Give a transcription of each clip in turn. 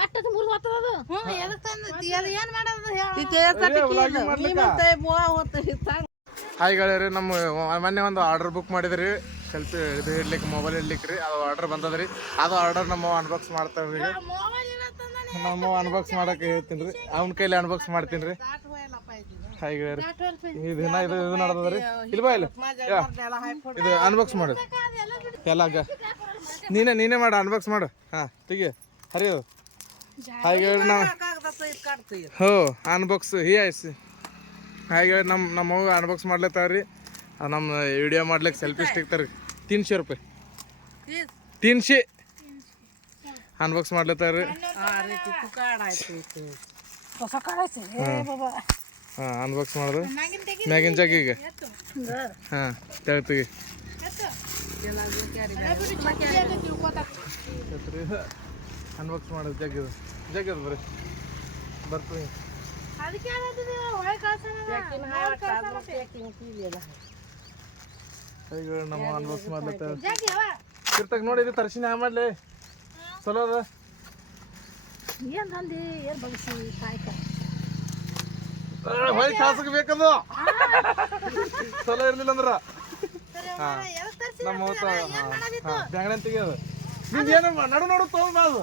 ಬಟ್ಟದ ಮುರಿದು ಹ್ಞೂ ತಂದ ಅದು ಏನ್ ಮಾಡೋದು ಹೇಳ? ಹಾಯ್ ನಮ್ಮ ಮೊನ್ನೆ ಒಂದು ಆರ್ಡರ್ ಬುಕ್ ಮಾಡಿದ್ರಿ. ಸೆಲ್ಫಿ ಇದು ಇಡ್ಲಿಕ್ಕೆ ಮೊಬೈಲ್ ಇಡ್ಲಿಕ್ಕೆ ರೀ. ಅದು ಆರ್ಡರ್ ಬಂದದ್ರಿ. ಅದು ಆರ್ಡರ್ ನಮ್ಮ ಅನ್ಬಾಕ್ಸ್ ಮಾಡ್ತಾವ್ರಿ ನಮ್ಮ ಅನ್ಬಾಕ್ಸ್ ಮಾಡಕ್ಕೆ ಹೇಳ್ತೀನಿ ರೀ. ಅವ್ನ ಕೈಲಿ ಅನ್ಬಾಕ್ಸ್ ಮಾಡ್ತೀನಿ ರೀ. ಹಾಯ್ ಗೆಳೆಯರಿ ಇದು ಇದು ಇದು ನಡೆದದ್ರಿ. ಇಲ್ಲಿ ಬಾ ಇಲ್ಲ. ಯಾ. ಇದು ಅನ್ಬಾಕ್ಸ್ ಮಾಡು. ಎಲ್ಲ ನೀನೇ ನೀನೇ ಮಾಡು ಅನ್ಬಾಕ್ಸ್ ಮಾಡು. ಹಾಂ ತೆಗಿ ಹರಿಯೋದು. ಹಾಗೆ ಹೇಳಿ ನಾವು ಹೋ ಅನ್ಬಾಕ್ಸ್ ಹಿ ಐಸ್ ಹಾಗೆ ನಮ್ಮ ನಮ್ಮ ಮಗು ಅನ್ಬಾಕ್ಸ್ ಮಾಡ್ಲತ್ತಾವ್ರಿ ನಮ್ಮ ವಿಡಿಯೋ ಮಾಡ್ಲಿಕ್ಕೆ ಸೆಲ್ಫಿ ಸ್ಟಿಕ್ ತರ್ರಿ ತೀನ್ಶೆ ರೂಪಾಯಿ ತೀನ್ಶೆ ಅನ್ಬಾಕ್ಸ್ ಮಾಡ್ಲತ್ತಾವ್ರಿ ಹೊಸ ಕಾಡೈತಿ ಏ ಬಾಬಾ ಹಾಂ ಅನ್ಬಾಕ್ಸ್ ಮಾಡಿದ್ರು ಮ್ಯಾಗಿನ ಜಾಗಿಗೆ ಹಾಂ ತೆಗಿ ತೆಗಿ ಅನ್ಬಾಕ್ಸ್ ಮಾಡೋದು ಜಗ್ಗದು ಜಗ್ಗದು ಬರ್ರಿ ಬರ್ತೀನಿ. ಈಗ ನಮ್ಮ ಅನ್ಬಾಕ್ಸ್ ಮಾಡ್ಲತ್ತ ಇರ್ತಾಗ ನೋಡಿ ಇದು ತರ್ಸಿನ ಹ್ಯಾಂಗ ಮಾಡ್ಲಿ. ಚಲೋ ಅದ. ಏನು ತಂದಿ ಏನ್ ಬಗ್ಸಿ? ಕಾಯ್ಕ ಹೊಯ್ ಕಾಸಕ್ಕೆ ಬೇಕದು. ಚಲೋ ಇರ್ಲಿಲ್ಲ ಅಂದ್ರ. ನಮ್ಮ ತೆಗಿಯೋದು. ಏನು ನಡು ನೋಡು ತೊಗೊಂಡು ಅದು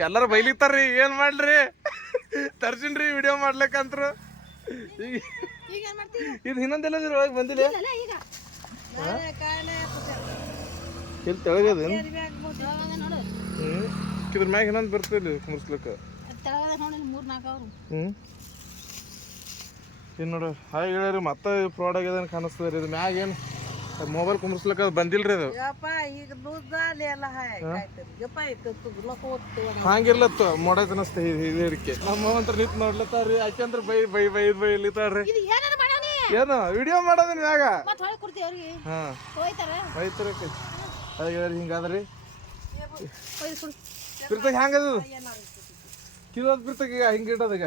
ಎಲ್ಲಾರು ಬೈಲಿತಾರ್ರಿ ಏನ್ ಮಾಡ್ರಿ ತರ್ಸಿನ್ರಿ ವಿಡಿಯೋ ಮಾಡ್ಲಿಕ್ಕಂತ್ರು ಇದು ಇನ್ನೊಂದೆಲ್ಲ ಒಳಗೆ ಬಂದಿಲ್ಲ ಇಲ್ಲಿ ತೆಳಗದ ಇದ್ರ ಮ್ಯಾಗ ಇನ್ನೊಂದು ಬರ್ತಿಲ್ಲ ಕುಮರ್ಸ್ಲಿಕ್ಕ ಹ್ಞೂ ಇನ್ನು ನೋಡ್ರಿ ಹಾಗೆ ಹೇಳ್ರಿ ಮತ್ತೆ ಫ್ರಾಡ್ ಆಗ್ಯದ ಕಾಣಿಸ್ತದ ರೀ ಇದ್ರ ಮ್ಯಾಗ ಏನು ಮೊಬೈಲ್ ಕುಂಬರ್ಸ್ಲಕ್ಕ ಬಂದಿಲ್ಲ ರೀ ಅದು? ಯಪ್ಪ ಈಗ ಎಲ್ಲ ಇತ್ತು ಮಾಡೋದ್ ಇದಕ್ಕೆ ನಮ್ಮ ಅಂತ ನಿಂತು ನೋಡ್ಲತ್ತಾರ್ರಿ ಯಾಕೆಂದ್ರೆ ಬೈ ಬೈ ಬೈ ಬೈ ಇಲ್ಲಿತಾಳ್ರಿ ಏನು? ವಿಡಿಯೋ ಮಾಡೋದ್ ನೀವಾಗ ಹಾಂ. ಹೋಯ್ತಾರ? ಹಿಂಗಾದ್ರಿ. ಬಿರ್ತಕ್ಕೆ ಹ್ಯಾಂಗದ ಕಿಲೋದ್ ಬಿರ್ತಕ್ಕೆ ಹಿಂಗೆ ಇಟ್ಟೋದಾಗ